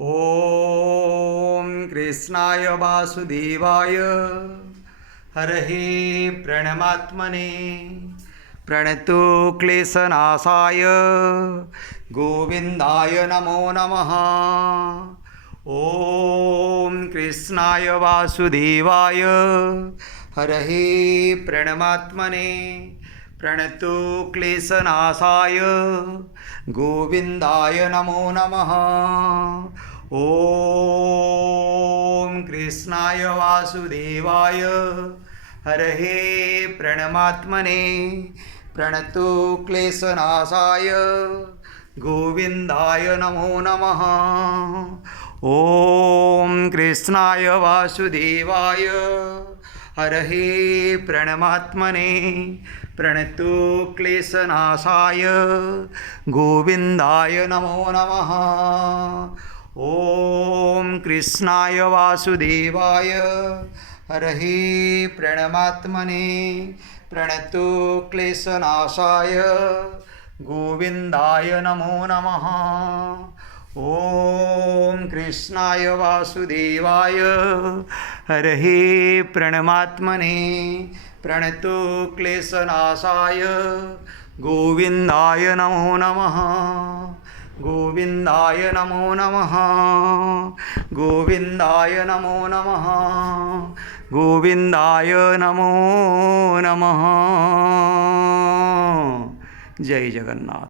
ॐ कृष्णाय वासुदेवाय हरहे प्रणमात्मने प्रणतो क्लेशनाशाय गोविन्दाय नमो नमः। ॐ कृष्णाय वासुदेवाय हरहे प्रणमात्मने प्रणतो क्लेशनाशाय गोविन्दाय नमो नमः। ॐ कृष्णाय वासुदेवाय हरहे प्रणमात्मने प्रणतो क्लेशनाशाय गोविन्दाय नमो नमः। ॐ कृष्णाय वासुदेवाय हरहे प्रणमात्मने प्रणतो क्लेशनाशाय गोविन्दाय नमो नमः। ॐ कृष्णाय वासुदेवाय हरहे प्रणमात्मने प्रणतो क्लेशनाशाय गोविन्दाय नमो नमः। ॐ कृष्णाय वासुदेवाय हरहे प्रणमात्मने प्रणतो क्लेशनाशाय गोविन्दाय नमो नमः। गोविन्दाय नमो नमः। गोविन्दाय नमो नमः। गोविन्दाय नमो नमः। जय जगन्नाथ।